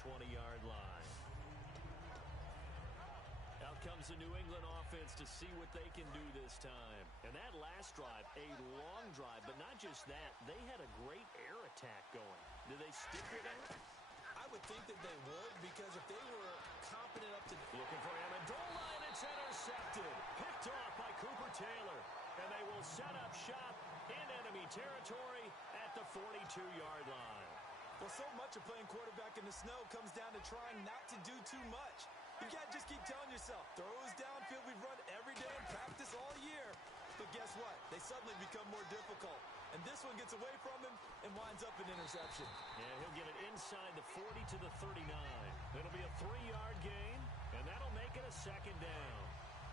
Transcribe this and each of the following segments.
20-yard line. Out comes the New England offense to see what they can do this time. And that last drive, a long drive, but not just that. They had a great air attack going. Do they stick with that? I would think that they would, because if they were competent up to... Looking for Amendola, and it's intercepted. Picked off by Cooper Taylor. And they will set up shop in enemy territory at the 42-yard line. Well, so much of playing quarterback in the snow comes down to trying not to do too much. You can't just keep telling yourself, throws downfield we've run every day in practice all year. But guess what? They suddenly become more difficult. And this one gets away from him and winds up an interception. Yeah, he'll get it inside the 40 to the 39. It'll be a 3-yard gain, and that'll make it a second down.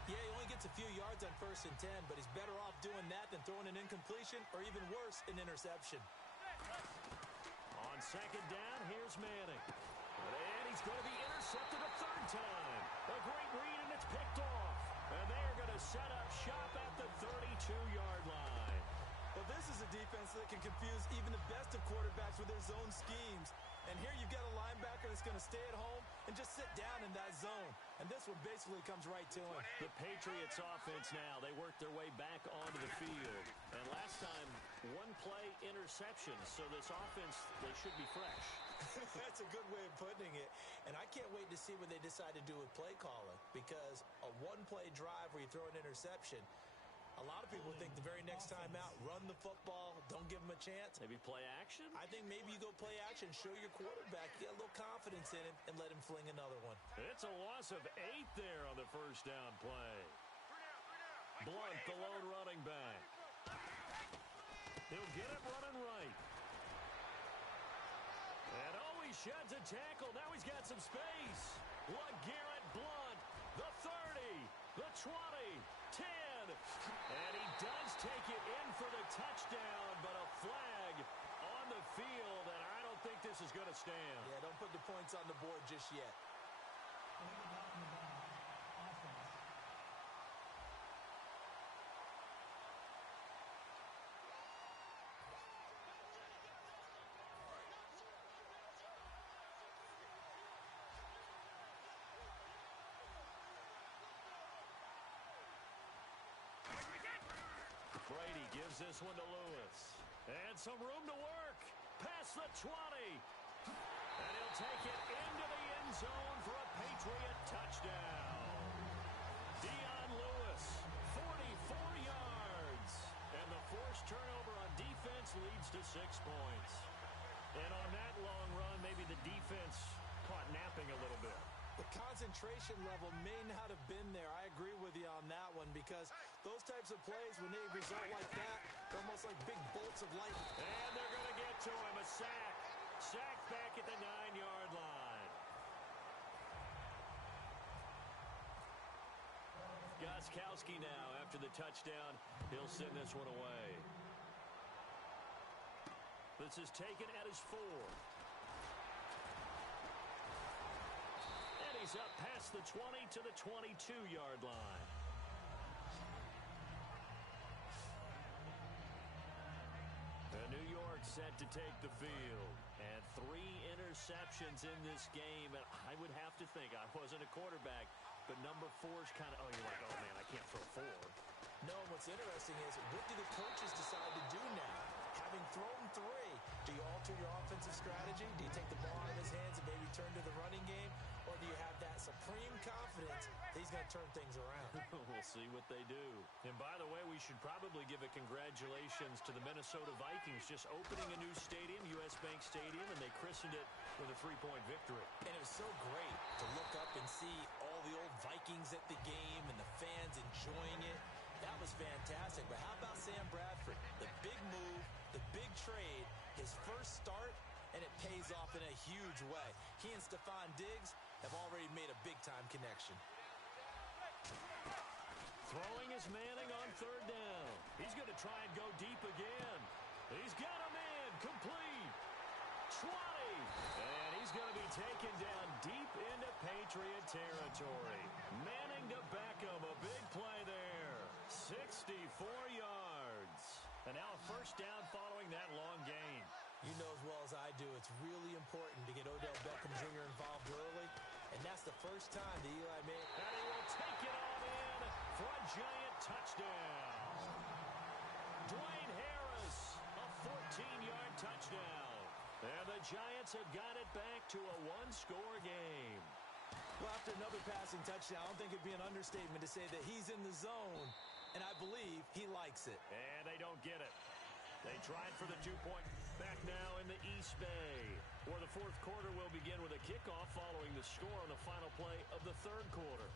Yeah, he only gets a few yards on 1st and 10, but he's better off doing that than throwing an incompletion or even worse, an interception. On second down, here's Manning. And he's going to be intercepted a third time. A great read, and it's picked off. And they're going to set up shop at the 32-yard line. Well, this is a defense that can confuse even the best of quarterbacks with their zone schemes. And here you've got a linebacker that's going to stay at home and just sit down in that zone. And this one basically comes right to him. The Patriots offense now, they work their way back onto the field. And last time, one-play interception. So this offense, they should be fresh. That's a good way of putting it. And I can't wait to see what they decide to do with play calling. Because a one-play drive where you throw an interception, a lot of people think the very next time out, run the football, don't give them a chance. Maybe play action? I think maybe you go play action, show your quarterback, get a little confidence in him, and let him fling another one. It's a loss of 8 there on the first down play. Blunt, the lone running back. He'll get it running right. And he sheds a tackle. Now he's got some space. LeGarrette Blunt, the 30, the 20, 10. And he does take it in for the touchdown, but a flag on the field, and I don't think this is going to stand. Yeah, don't put the points on the board just yet. Brady gives this one to Lewis. And some room to work. Past the 20. And he'll take it into the end zone for a Patriot touchdown. Dion Lewis, 44 yards. And the forced turnover on defense leads to 6 points. And on that long run, maybe the defense caught napping a little bit. The concentration level may not have been there. I agree with you on that one, because those types of plays, when they result like that, they're almost like big bolts of lightning. And they're going to get to him. A sack. Sack back at the 9-yard line. Gostkowski now, after the touchdown, he'll send this one away. This is taken at his 4. He's up past the 20 to the 22-yard line. New York set to take the field. And 3 interceptions in this game. And I would have to think, I wasn't a quarterback, but number 4 is kind of, oh, you're like, oh, man, I can't throw 4. No, what's interesting is, what do the coaches decide to do now? Having thrown 3, do you alter your offensive strategy? Do you take the ball out of his hands and maybe turn to the running game? Or do you have that supreme confidence that he's going to turn things around? We'll see what they do. And by the way, we should probably give a congratulations to the Minnesota Vikings just opening a new stadium, US Bank Stadium, and they christened it with a 3-point victory. And it was so great to look up and see all the old Vikings at the game and the fans enjoying it. That was fantastic. But how about Sam Bradford? The big move, the big trade, his first start, and it pays off in a huge way. He and Stephon Diggs have already made a big-time connection. Throwing is Manning on 3rd down. He's going to try and go deep again. He's got him in. Complete. 20. And he's going to be taken down deep into Patriot territory. Manning to Beckham. A big play there. 64 yards. And now a first down following that long gain. You know as well as I do, it's really important to get Odell Beckham Jr. first time that Eli made. And he will take it on in for a giant touchdown. Dwayne Harris, a 14-yard touchdown. And the Giants have got it back to a one-score game. Well, after another passing touchdown, I don't think it'd be an understatement to say that he's in the zone, and I believe he likes it. And they don't get it. They tried for the 2-point. Back now in the East Bay, where the fourth quarter will begin with a kickoff following the score on the final play of the third quarter.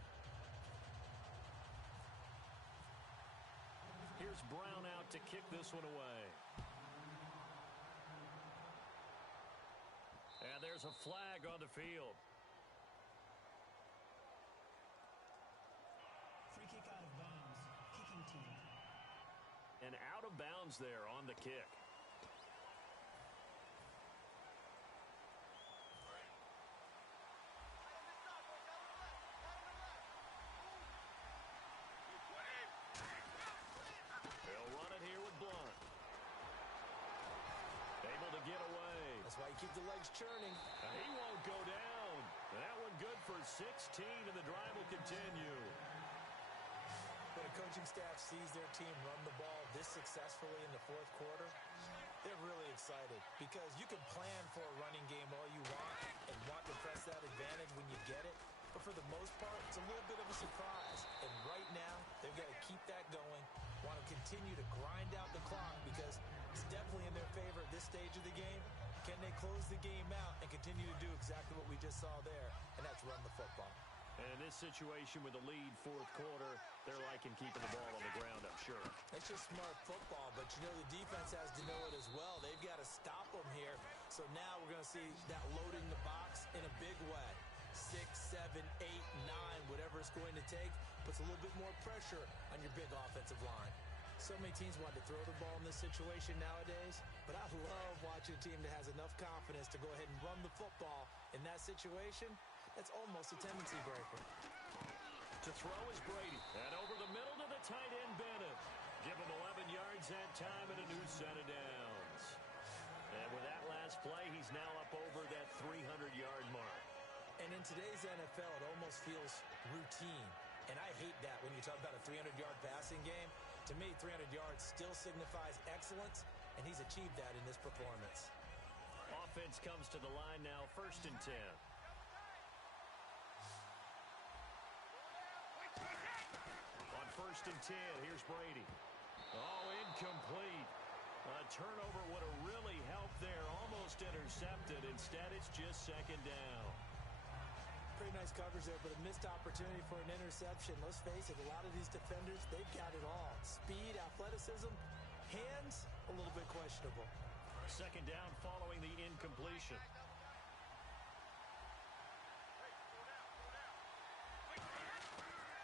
Here's Brown out to kick this one away. And there's a flag on the field. Free kick out of bounds. Kicking team. And out of bounds there on the kick. They'll run it here with Blunt. Able to get away. That's why you keep the legs churning. He won't go down. That one good for 16, and the drive will continue. When a coaching staff sees their team run the ball this successfully in the fourth quarter, they're really excited because you can plan for a running game all you want to press that advantage when you get it. But for the most part, it's a little bit of a surprise. And right now, they've got to keep that going, want to continue to grind out the clock because it's definitely in their favor at this stage of the game. Can they close the game out and continue to do exactly what we just saw there, and that's run the football. And in this situation with the lead fourth quarter, they're liking keeping the ball on the ground, I'm sure. It's just smart football, but you know the defense has to know it as well. They've got to stop them here. So now we're going to see that loading the box in a big way. 6, 7, 8, 9, whatever it's going to take, puts a little bit more pressure on your big offensive line. So many teams want to throw the ball in this situation nowadays, but I love watching a team that has enough confidence to go ahead and run the football in that situation. That's almost a tendency breaker. To throw is Brady. And over the middle to the tight end, Bennett. Give him 11 yards that time and a new set of downs. And with that last play, he's now up over that 300-yard mark. And in today's NFL, it almost feels routine. And I hate that when you talk about a 300-yard passing game. To me, 300 yards still signifies excellence, and he's achieved that in this performance. Offense comes to the line now, 1st and 10. On 1st and 10, here's Brady. Oh, incomplete. A turnover would have really helped there, almost intercepted. Instead, it's just 2nd down. Pretty nice coverage there, but a missed opportunity for an interception. Let's face it, a lot of these defenders, they've got it all. Speed, athleticism, hands, a little bit questionable. 2nd down following the incompletion.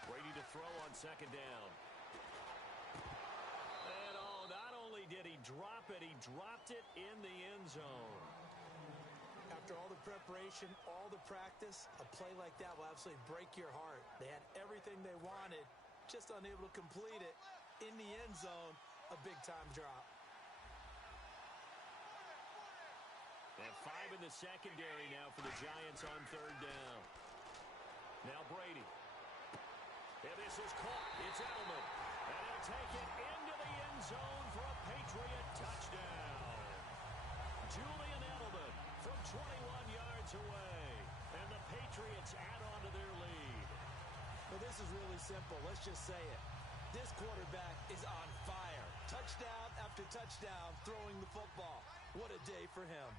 Brady to throw on 2nd down. And not only did he drop it, he dropped it in the end zone. After all the preparation, all the practice, a play like that will absolutely break your heart. They had everything they wanted, just unable to complete it. In the end zone, a big-time drop. And 5 in the secondary now for the Giants on 3rd down. Now Brady. And this is caught. It's Edelman. And he'll take it into the end zone for a Patriot touchdown. Julian Edelman from 21 yards away. And the Patriots add on to their lead. Well, this is really simple. Let's just say it. This quarterback is on fire. Touchdown after touchdown throwing the football. What a day for him.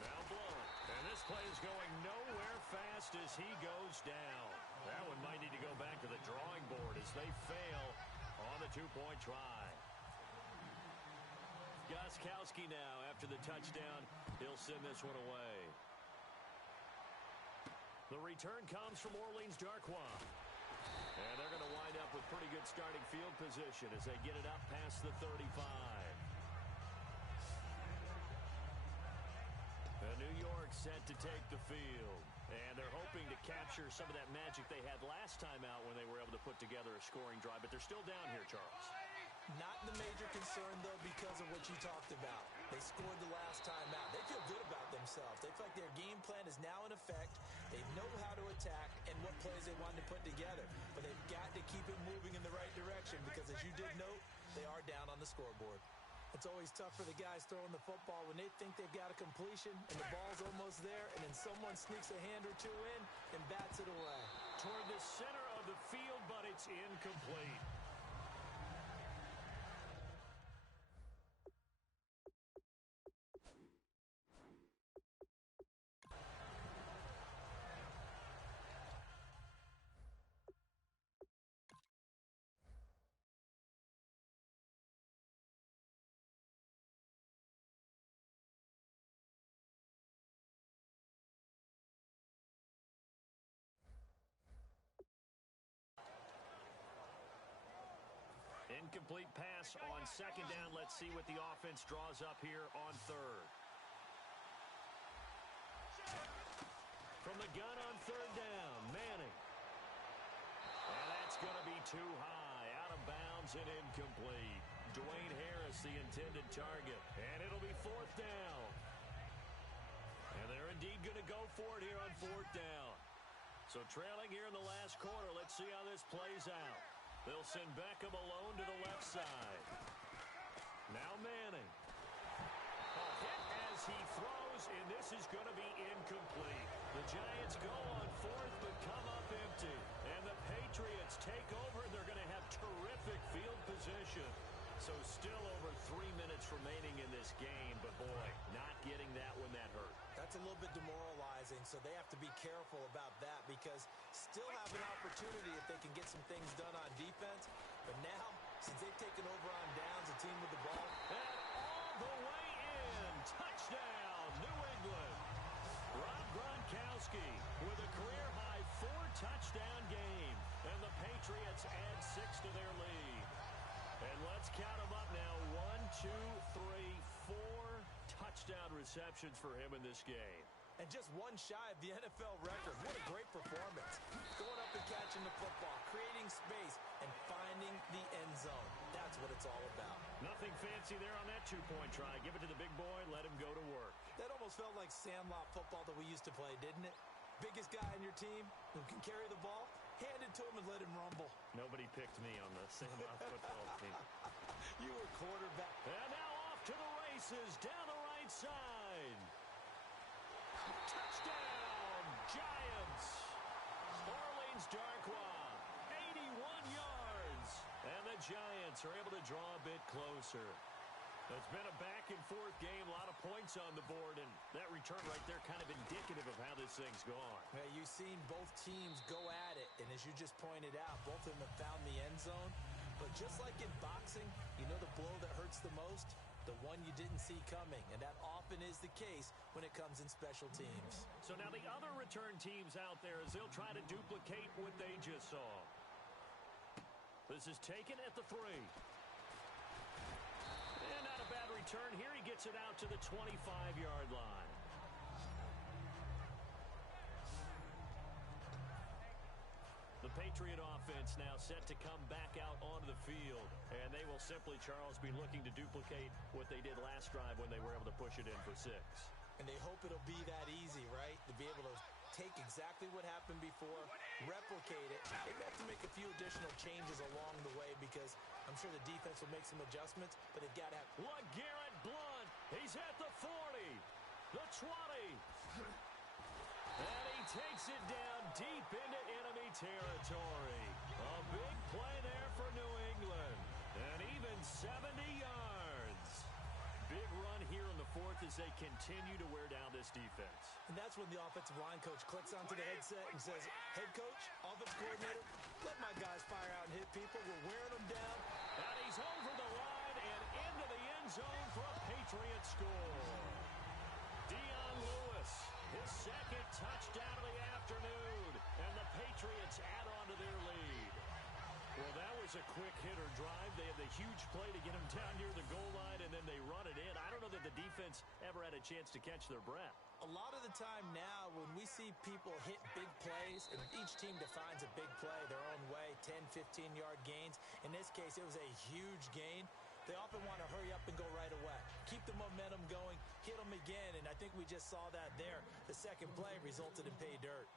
Now Blunt. And this play is going nowhere fast as he goes down. That one might need to go back to the drawing board as they fail on the 2-point try. Gostkowski now after the touchdown. He'll send this one away. The return comes from Orleans Darkwa. And they're going to wind up with pretty good starting field position as they get it up past the 35. New York set to take the field. And they're hoping to capture some of that magic they had last time out when they were able to put together a scoring drive. But they're still down here, Charles. Not the major concern, though, because of what you talked about. They scored the last time out. They feel good themselves. They feel like their game plan is now in effect. They know how to attack and what plays they want to put together. But they've got to keep it moving in the right direction because, as you did note, they are down on the scoreboard. It's always tough for the guys throwing the football when they think they've got a completion and the ball's almost there, and then someone sneaks a hand or two in and bats it away. Toward the center of the field, but it's incomplete. Incomplete pass on second down. Let's see what the offense draws up here on third. From the gun on third down, Manning. And that's going to be too high, out of bounds and incomplete. Dwayne Harris, the intended target. And it'll be fourth down. And they're indeed going to go for it here on fourth down. So trailing here in the last quarter, let's see how this plays out. They'll send Beckham alone to the left side. Now Manning. A hit as he throws, and this is going to be incomplete. The Giants go on fourth, but come up empty. And the Patriots take over, and they're going to have terrific field position. So still over 3 minutes remaining in this game, but boy, not getting that one that hurt. That's a little bit demoralizing, so they have to be careful about that because still have an opportunity if they can get some things done on defense. But now, since they've taken over on downs, the team with the ball. And all the way in. Touchdown, New England. Rob Gronkowski with a career-high 4-touchdown game. And the Patriots add 6 to their lead. And let's count them up now. 1, 2, 3, 4 touchdown receptions for him in this game. And just one shy of the NFL record. What a great performance. Going up and catching the football, creating space, and finding the end zone. That's what it's all about. Nothing fancy there on that two-point try. Give it to the big boy, let him go to work. That almost felt like sandlot football that we used to play, didn't it? Biggest guy on your team who can carry the ball, hand it to him and let him rumble. Nobody picked me on the sandlot football team. You were quarterback. And now off to the races down the right side. Touchdown, Giants. Orleans Darkwa, 81 yards. And the Giants are able to draw a bit closer. It's been a back-and-forth game, a lot of points on the board, and that return right there kind of indicative of how this thing's gone. Yeah, you've seen both teams go at it, and as you just pointed out, both of them have found the end zone. But just like in boxing, you know the blow that hurts the most? The one you didn't see coming, and that often is the case when it comes in special teams. So now the other return teams out there as they'll try to duplicate what they just saw. This is taken at the 3. And not a bad return here. He gets it out to the 25-yard line. The Patriot offense now set to come back out onto the field. And they will simply, Charles, be looking to duplicate what they did last drive when they were able to push it in for 6. And they hope it'll be that easy, right? To be able to take exactly what happened before, replicate it. They have to make a few additional changes along the way because I'm sure the defense will make some adjustments, but they've got to have... LeGarrette Blount, he's at the 40, the 20. And he takes it down deep into enemy territory. A big play there for New England. And even 70 yards. Big run here in the 4th as they continue to wear down this defense. And that's when the offensive line coach clicks onto the headset and says, head coach, offensive coordinator, let my guys fire out and hit people. We're wearing them down. And he's over the line and into the end zone for a Patriot score. Dion Lewis, his 2nd touchdown of the afternoon. And the Patriots add on to their lead. Well, that was a quick hitter drive. They had the huge play to get him down near the goal line, and then they run it in. I don't know that the defense ever had a chance to catch their breath. A lot of the time now, when we see people hit big plays, and each team defines a big play their own way, 10, 15-yard gains. In this case, it was a huge gain. They often want to hurry up and go right away. Keep the momentum going, hit him again, and I think we just saw that there. The second play resulted in pay dirt.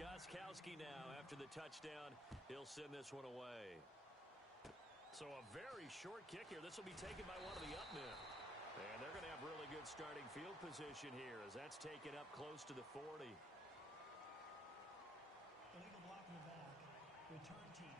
Gostkowski now after the touchdown. He'll send this one away. So a very short kick here. This will be taken by one of the up men. And they're going to have really good starting field position here as that's taken up close to the 40. Illegal block in the back. Return team.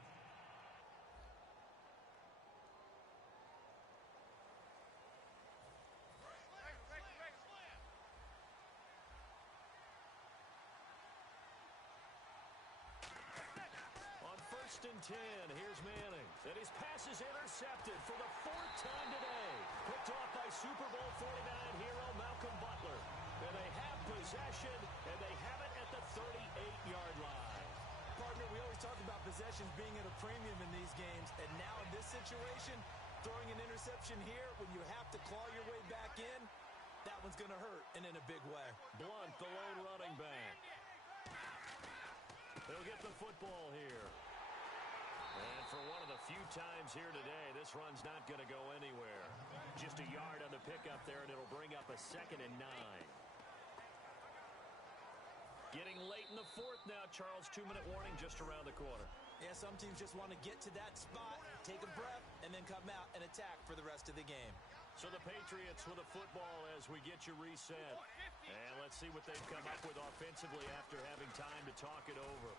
On 1st and 10, here's Manning. And his pass is intercepted for the 4th time today. Picked off by Super Bowl 49 hero Malcolm Butler. And they have possession, and they have it at the 38-yard line. Partner, we always talk about possessions being at a premium in these games, and now in this situation, throwing an interception here when you have to claw your way back in, that one's going to hurt, and in a big way. Blunt, the lone running back. They'll get the football here. And for one of the few times here today, this run's not going to go anywhere. Just a yard on the pickup there, and it'll bring up a 2nd and 9. Getting late in the 4th now, Charles. 2-minute warning just around the corner. Yeah, some teams just want to get to that spot, take a breath, and then come out and attack for the rest of the game. So the Patriots with the football as we get you reset. And let's see what they've come up with offensively after having time to talk it over.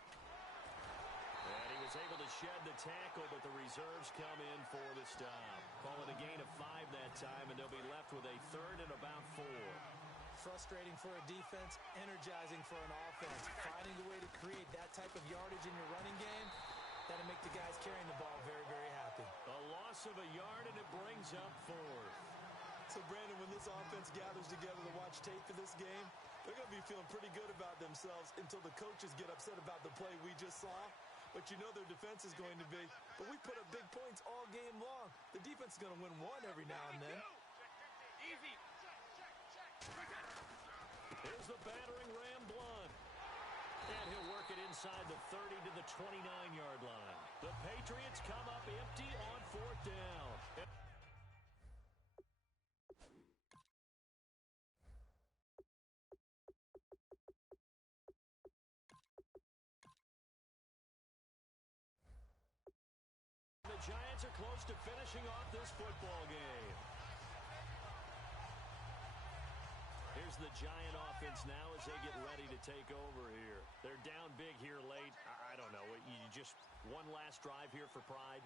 And he was able to shed the tackle, but the reserves come in for the stop. Call it a gain of 5 that time, and they'll be left with a 3rd and about 4. Frustrating for a defense, energizing for an offense. Finding a way to create that type of yardage in your running game, that'll make the guys carrying the ball very, very happy. A loss of a yard, and it brings up 4th. So, Brandon, when this offense gathers together to watch tape for this game, they're going to be feeling pretty good about themselves until the coaches get upset about the play we just saw. But you know their defense is going to be. But we put up big points all game long. The defense is going to win one every now and then. Easy. Here's the battering ram, Blunt. And he'll work it inside the 30 to the 29-yard line. The Patriots come up empty on 4th down. The Giants are close to finishing off this football game. Here's the Giant offense now as they get ready to take over here. They're down big here late. I don't know. You just one last drive here for pride?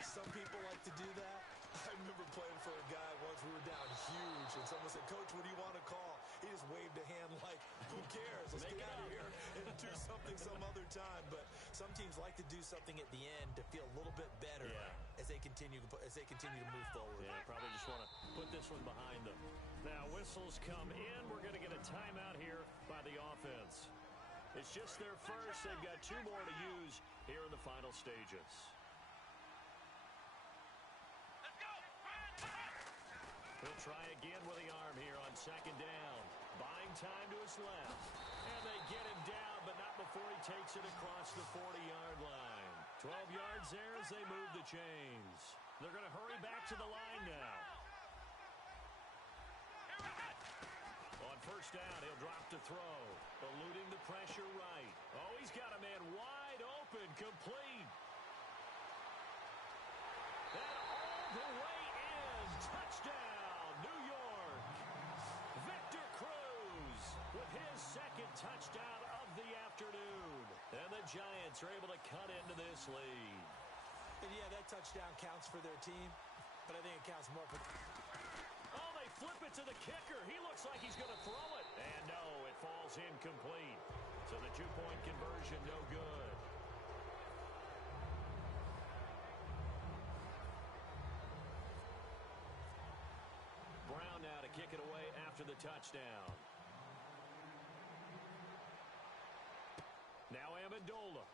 Some people like to do that. I remember playing for a guy once. We were down huge, and someone said, "Coach, what do you want to call?" He just waved a hand like, "Who cares? Let's get out of here and do something some other time." But some teams like to do something at the end to feel a little bit better as they continue to move forward. Yeah, probably just want to put this one behind them. Now whistles come in. We're going to get a timeout here by the offense. It's just their first. They've got 2 more to use here in the final stages. He'll try again with the arm here on 2nd down. Buying time to his left. And they get him down, but not before he takes it across the 40-yard line. 12 yards there as they move the chains. They're going to hurry back to the line now. On 1st down, he'll drop to throw. Eluding the pressure right. Oh, he's got a man wide open, complete. And all the way in. Touchdown, New York. Victor Cruz with his 2nd touchdown of the afternoon. And the Giants are able to cut into this lead. And yeah, that touchdown counts for their team, but I think it counts more for... Oh, they flip it to the kicker. He looks like he's going to throw it. And no, it falls incomplete. So the 2-point conversion, no good. Brown now to kick it away after the touchdown. Now Amendola.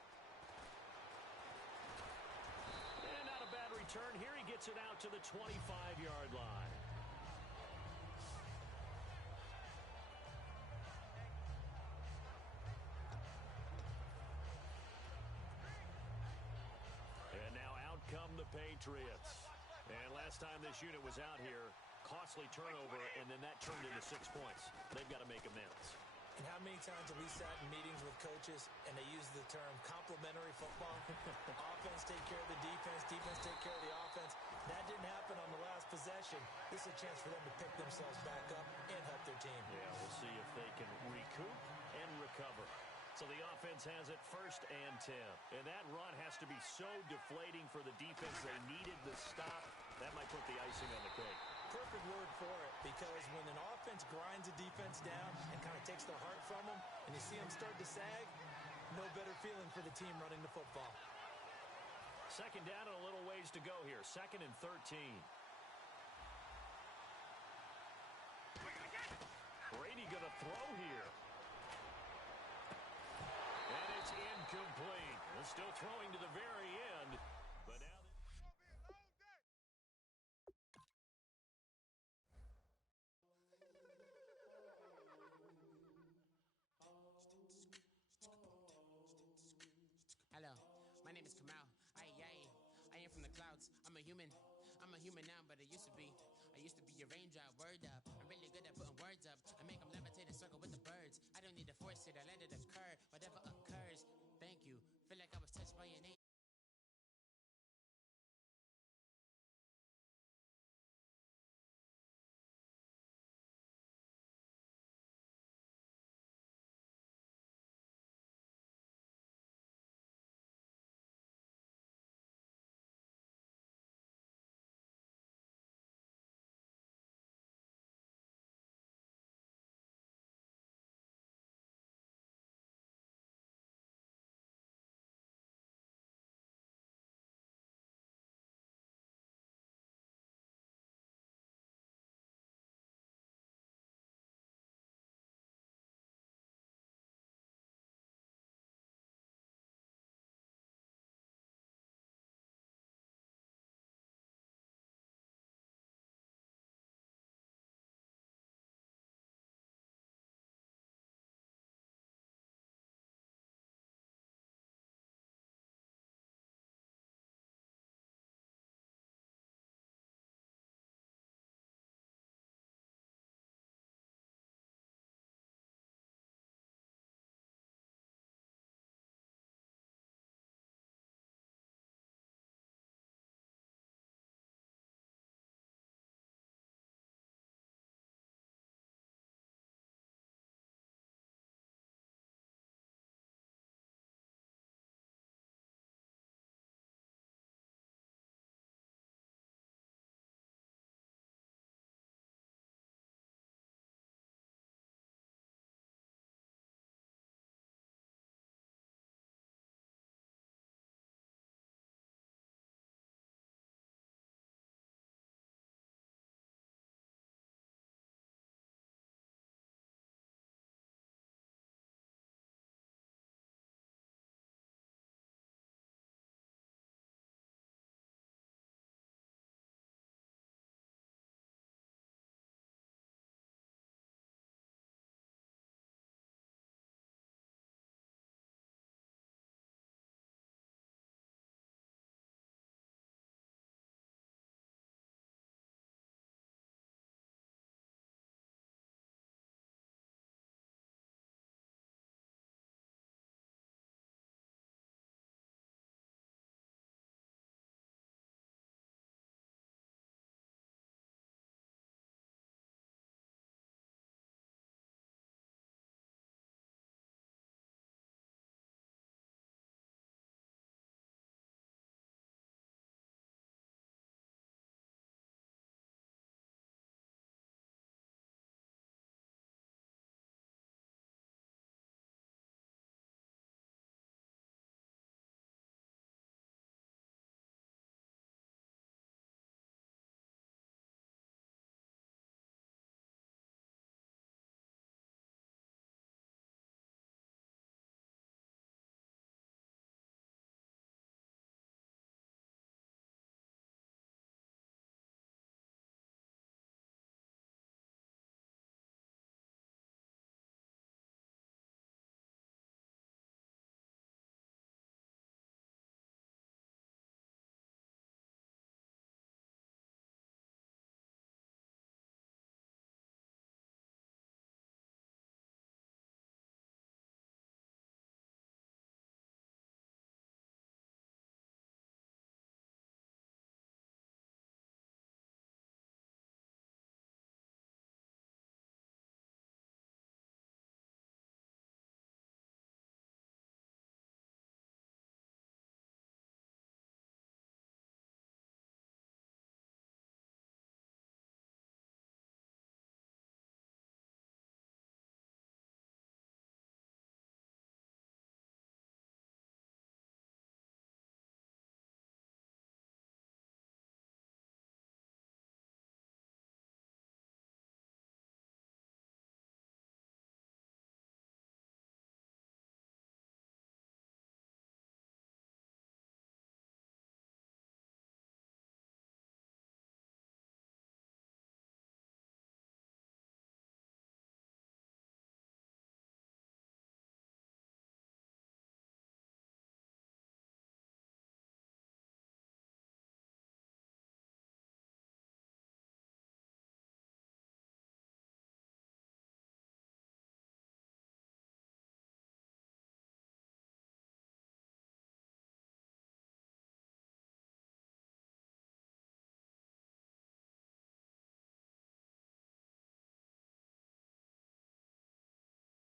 And not a bad return here. He gets it out to the 25-yard line. And now out come the Patriots. And last time this unit was out here, costly turnover, and then that turned into 6 points. They've got to make amends. And how many times have we sat in meetings with coaches and they use the term complementary football? Offense take care of the defense, defense take care of the offense. That didn't happen on the last possession. This is a chance for them to pick themselves back up and help their team. Yeah, we'll see if they can recoup and recover. So the offense has it 1st and 10. And that run has to be so deflating for the defense. They needed the stop. That might put the icing on the cake. Perfect word for it, because when an offense grinds a defense down and kind of takes their heart from them, and you see them start to sag, no better feeling for the team running the football. 2nd down and a little ways to go here. 2nd and 13. Brady going to throw here. And it's incomplete. They're still throwing to the very end, but now Hello, my name is Kamal. I am from the clouds. I'm a human now, but I used to be a raindrop. Word up, I'm really good at putting words up. I make them levitate and circle with the birds. I don't need to force it, I let it occur. Whatever occurs, thank you. Feel like I was touched by an angel.